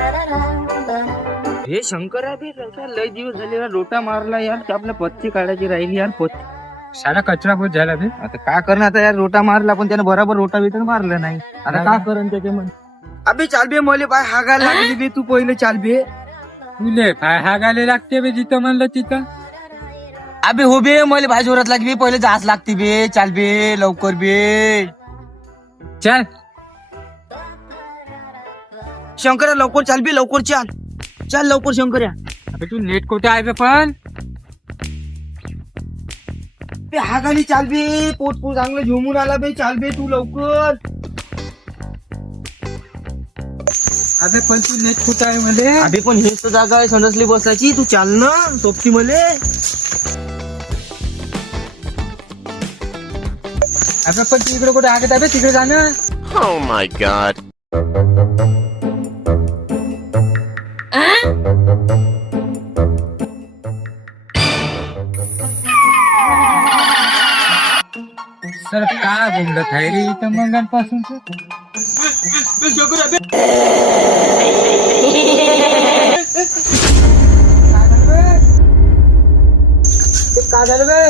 हे शंकर आहे बे, शंकर लय दिवस झाले यार, लोटा मारला यार, ते आपल्या पत्ती काढायची राहिली यार, सारा कचरा बहुत झाला बे. आता काय करणार आता यार, रोटा मारला पण त्याने बरोबर रोटा बिटन मारलं नाही. आता काय करण त्याच्यामध्ये. अबे चाल बे, मले पाय हागायला लागली बे, तू पहिले चाल बे. तुले पाय हागायला लागते बे, जिथं म्हणलं तिथं. अबे हो बे, मले भाई जोरात लागली बे, पहिले जास लागते बे, चाल बे लवकर बे. चल शंकर्या लवकर चाल बे, लवकर चाल, चाल लवकर शंकर्या. अबे तू नेट कुठे आहे बे पण. बे हागाली चाल बे, पोट चांगलं झुमून आला बे, चाल बे तू लवकर. अबे पण तू नेट कुठे आहे मध्ये. अबे पण हेच तर जागा आहे संडसली बसायची, तू चाल ना सोबती मले. अबे पण तू इकडे कुठे आगत आहे तिकडे जाणं. Oh my god. सर काय बोलत आहे रे इथं मंगांपासून. काय झालं बे.